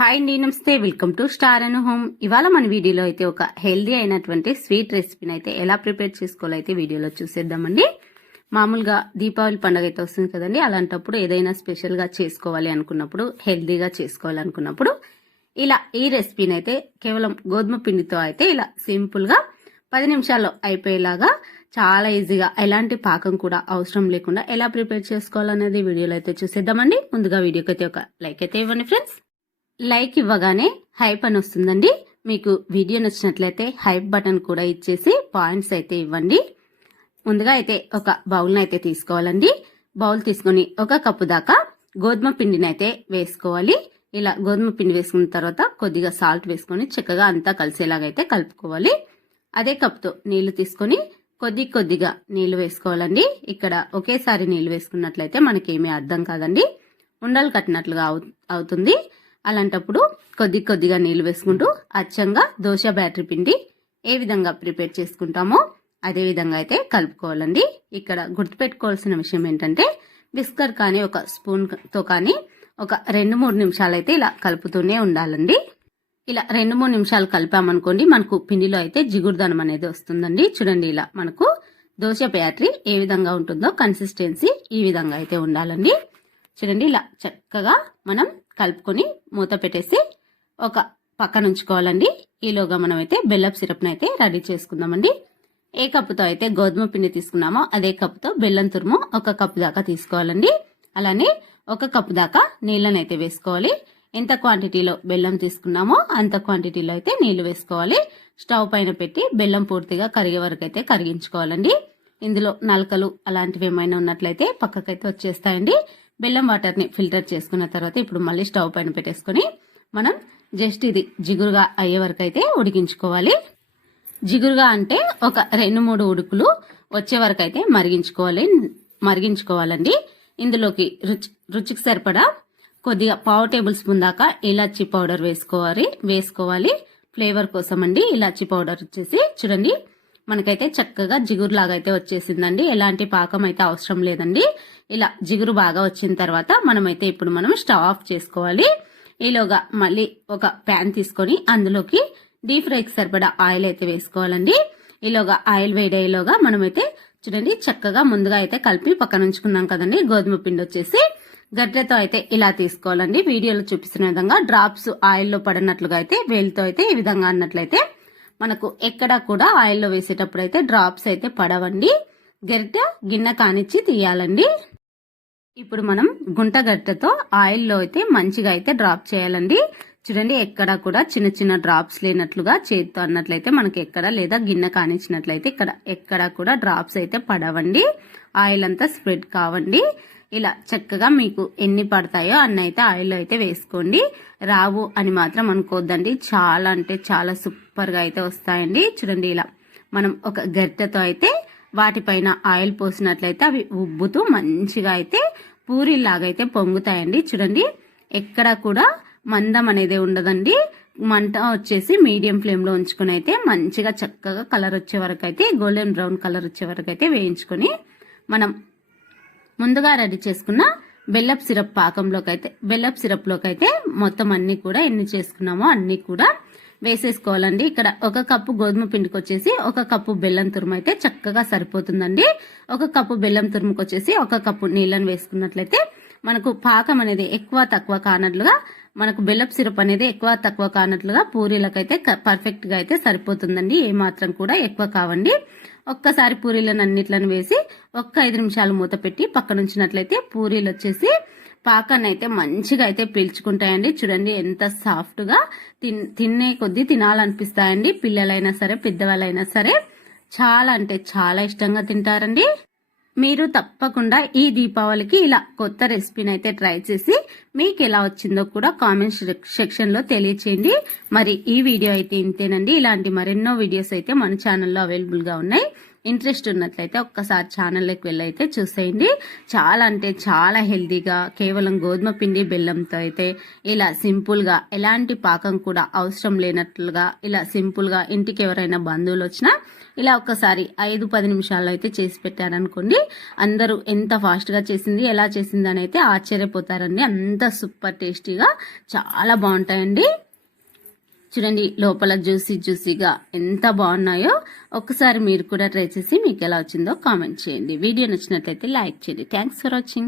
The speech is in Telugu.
హాయ్ అండి, నమస్తే. Welcome to star and home. ఇవాళ మన వీడియోలో అయితే ఒక హెల్దీ అయినటువంటి స్వీట్ రెసిపీని అయితే ఎలా ప్రిపేర్ చేసుకోవాలో అయితే వీడియోలో చూసేద్దామండి. మామూలుగా దీపావళి పండుగ అయితే వస్తుంది కదండి, అలాంటప్పుడు ఏదైనా స్పెషల్ గా చేసుకోవాలి అనుకున్నప్పుడు, హెల్దీగా చేసుకోవాలనుకున్నప్పుడు ఇలా ఈ రెసిపీని అయితే కేవలం గోధుమ పిండితో అయితే ఇలా సింపుల్ గా 10 నిమిషాల్లో అయిపోయేలాగా చాలా ఈజీగా ఎలాంటి పాకం కూడా అవసరం లేకుండా ఎలా ప్రిపేర్ చేసుకోవాలనేది వీడియోలో అయితే చూసేద్దామండి. ముందుగా వీడియోకి అయితే ఒక లైక్ అయితే ఇవ్వండి ఫ్రెండ్స్. లైక్ ఇవ్వగానే హైప్ అని వస్తుందండి. మీకు వీడియో నచ్చినట్లయితే హైప్ బటన్ కూడా ఇచ్చేసి పాయింట్స్ అయితే ఇవ్వండి. ముందుగా అయితే ఒక బౌల్ని అయితే తీసుకోవాలండి. బౌల్ తీసుకొని 1 కప్పు దాకా గోధుమ పిండిని అయితే వేసుకోవాలి. ఇలా గోధుమ పిండి వేసుకున్న తర్వాత కొద్దిగా సాల్ట్ వేసుకొని చక్కగా అంతా కలిసేలాగైతే కలుపుకోవాలి. అదే కప్తో నీళ్లు తీసుకొని కొద్దిగా నీళ్లు వేసుకోవాలండి. ఇక్కడ ఒకేసారి నీళ్లు వేసుకున్నట్లయితే మనకేమీ అర్థం కాదండి, ఉండలు కట్టినట్లుగా అవుతుంది. అలాంటప్పుడు కొద్దిగా నీళ్లు వేసుకుంటూ అచ్చంగా దోశ బ్యాటరీ పిండి ఏ విధంగా ప్రిపేర్ చేసుకుంటామో అదే విధంగా అయితే కలుపుకోవాలండి. ఇక్కడ గుర్తుపెట్టుకోవాల్సిన విషయం ఏంటంటే విస్కర్ కానీ ఒక స్పూన్ తో కానీ ఒక 2-3 నిమిషాలు అయితే ఇలా కలుపుతూనే ఉండాలండి. ఇలా 2-3 నిమిషాలు కలిపామనుకోండి, మనకు పిండిలో అయితే జిగురుదనం అనేది వస్తుందండి. చూడండి, ఇలా మనకు దోశ బ్యాటరీ ఏ విధంగా ఉంటుందో కన్సిస్టెన్సీ ఈ విధంగా అయితే ఉండాలండి. చూడండి, ఇలా చక్కగా మనం కలుపుకొని మూత పెట్టేసి ఒక పక్కన ఉంచుకోవాలండి. ఈలోగా మనం అయితే బెల్లపు సిరప్ని అయితే రెడీ చేసుకుందామండి. ఏ కప్పుతో అయితే గోధుమ పిండి తీసుకున్నామో అదే కప్పుతో బెల్లం తురుము 1 కప్పు దాకా తీసుకోవాలండి. అలానే 1 కప్పు దాకా నీళ్ళని అయితే వేసుకోవాలి. ఎంత క్వాంటిటీలో బెల్లం తీసుకున్నామో అంత క్వాంటిటీలో అయితే నీళ్లు వేసుకోవాలి. స్టవ్ పైన పెట్టి బెల్లం పూర్తిగా కరిగే వరకు అయితే కరిగించుకోవాలండి. ఇందులో నలకలు అలాంటివి ఏమైనా ఉన్నట్లయితే పక్కకైతే వచ్చేస్తాయండి. బెల్లం వాటర్ని ఫిల్టర్ చేసుకున్న తర్వాత ఇప్పుడు మళ్ళీ స్టవ్ పైన పెట్టేసుకుని మనం జస్ట్ ఇది జిగురుగా అయ్యే వరకు అయితే ఉడికించుకోవాలి. జిగురుగా అంటే ఒక 2-3 ఉడుకులు వచ్చే వరకు అయితే మరిగించుకోవాలండి. ఇందులోకి రుచికి సరిపడా కొద్దిగా 1/2 టేబుల్ స్పూన్ దాకా ఇలాచీ పౌడర్ వేసుకోవాలి ఫ్లేవర్ కోసం అండి. ఇలాచీ పౌడర్ వచ్చేసి చూడండి, మనకైతే చక్కగా జిగురు లాగా అయితే వచ్చేసిందండి. ఎలాంటి పాకం అయితే అవసరం లేదండి. ఇలా జిగురు బాగా వచ్చిన తర్వాత ఇప్పుడు మనం స్టవ్ ఆఫ్ చేసుకోవాలి. ఈలోగా మళ్ళీ ఒక ప్యాన్ తీసుకొని అందులోకి డీప్ ఫ్రైకి సరిపడా ఆయిల్ అయితే వేసుకోవాలండి. ఈలోగా ఆయిల్ వేడేలోగా మనమైతే చూడండి చక్కగా ముందుగా అయితే కలిపి పక్కన ఉంచుకున్నాం కదండి. గోధుమ పిండి వచ్చేసి గడ్డతో అయితే ఇలా తీసుకోవాలండి. వీడియోలో చూపిస్తున్న విధంగా డ్రాప్స్ ఆయిల్లో పడినట్లుగా అయితే వేలుతో అయితే ఈ విధంగా అన్నట్లయితే మనకు ఎక్కడా కూడా ఆయిల్లో వేసేటప్పుడు అయితే డ్రాప్స్ అయితే పడవండి. గరిటె గిన్నె కానిచ్చి తీయాలండి. ఇప్పుడు మనం గుంట గరిటెతో ఆయిల్లో అయితే మంచిగా అయితే డ్రాప్ చేయాలండి. చూడండి, ఎక్కడా కూడా చిన్న డ్రాప్స్ లేనట్లుగా చేతితో అన్నట్లయితే మనకి లేదా గిన్నె కానిచ్చినట్లయితే ఎక్కడా కూడా డ్రాప్స్ అయితే పడవండి. ఆయిల్ అంతా స్ప్రెడ్ కావండి. ఇలా చక్కగా మీకు ఎన్ని పడతాయో అన్ని అయితే ఆయిల్లో అయితే వేసుకోండి. రావు అని మాత్రం అనుకోవద్దండి, చాలా అంటే చాలా సూపర్ గా అయితే వస్తాయండి. చూడండి, ఇలా మనం ఒక గరిటెతో అయితే వాటిపైన ఆయిల్ పోసినట్లయితే అవి ఉబ్బుతూ మంచిగా అయితే పూరిలాగైతే పొంగుతాయండి. చూడండి, ఎక్కడ కూడా మందం అనేది ఉండదండి. మంట వచ్చేసి మీడియం ఫ్లేమ్ లో ఉంచుకుని అయితే మంచిగా చక్కగా కలర్ వచ్చే వరకు అయితే గోల్డెన్ బ్రౌన్ కలర్ వచ్చే వరకు అయితే వేయించుకొని మనం ముందుగా రెడీ చేసుకున్న బెల్లపు సిరప్ లోకి అయితే మొత్తం అన్ని కూడా ఎన్ని చేసుకున్నామో అన్ని కూడా వేసేసుకోవాలండి. ఇక్కడ 1 కప్పు గోధుమ పిండికి వచ్చేసి 1 కప్పు బెల్లం తురుము అయితే చక్కగా సరిపోతుందండి. 1 కప్పు బెల్లం తురుముకి వచ్చేసి 1 కప్పు నీళ్ళని వేసుకున్నట్లయితే మనకు పాకం అనేది ఎక్కువ తక్కువ కానట్లుగా, మనకు బెల్లపు సిరప్ అనేది ఎక్కువ తక్కువ కానట్లుగా పూరీలకైతే పర్ఫెక్ట్ గా అయితే సరిపోతుందండి. ఏ మాత్రం కూడా ఎక్కువ కావండి. ఒక్కసారి పూరీలను అన్నిట్లను వేసి 5 నిమిషాలు మూత పెట్టి పక్కన ఉంచినట్లయితే పూరీలు వచ్చేసి పాకాన్ని అయితే మంచిగా అయితే పీల్చుకుంటాయండి. చూడండి, ఎంత సాఫ్ట్ గా తినే కొద్దీ తినాలనిపిస్తాయండి. పిల్లలైనా సరే పెద్దవాళ్ళైనా సరే చాలా అంటే చాలా ఇష్టంగా తింటారండి. మీరు తప్పకుండా ఈ దీపావళికి ఇలా కొత్త రెసిపీని అయితే ట్రై చేసి మీకు ఎలా వచ్చిందో కూడా కామెంట్ సెక్షన్ లో తెలియచేయండి. మరి ఈ వీడియో అయితే ఇంతేనండి. ఇలాంటి మరెన్నో వీడియోస్ అయితే మన ఛానల్లో అవైలబుల్ గా ఉన్నాయి. ఇంట్రెస్ట్ ఉన్నట్లయితే ఒక్కసారి ఛానల్లోకి వెళ్ళైతే చూసేయండి. చాలా అంటే చాలా హెల్తీగా కేవలం గోధుమ పిండి బెల్లంతో అయితే ఇలా సింపుల్గా ఎలాంటి పాకం కూడా అవసరం లేనట్లుగా ఇలా సింపుల్గా ఇంటికి ఎవరైనా బంధువులు వచ్చినా ఇలా ఒక్కసారి 5-10 నిమిషాల్లో అయితే చేసి పెట్టారనుకోండి, అందరూ ఎంత ఫాస్ట్గా చేసింది ఎలా చేసింది అని అయితే ఆశ్చర్యపోతారండి. అంత సూపర్ టేస్టీగా చాలా బాగుంటాయండి. చూడండి లోపల జ్యూసీగా ఎంత బాగున్నాయో. ఒక్కసారి మీరు కూడా ట్రై చేసి మీకు ఎలా వచ్చిందో కామెంట్ చేయండి. వీడియో నచ్చినట్లయితే లైక్ చేయండి. Thanks for watching.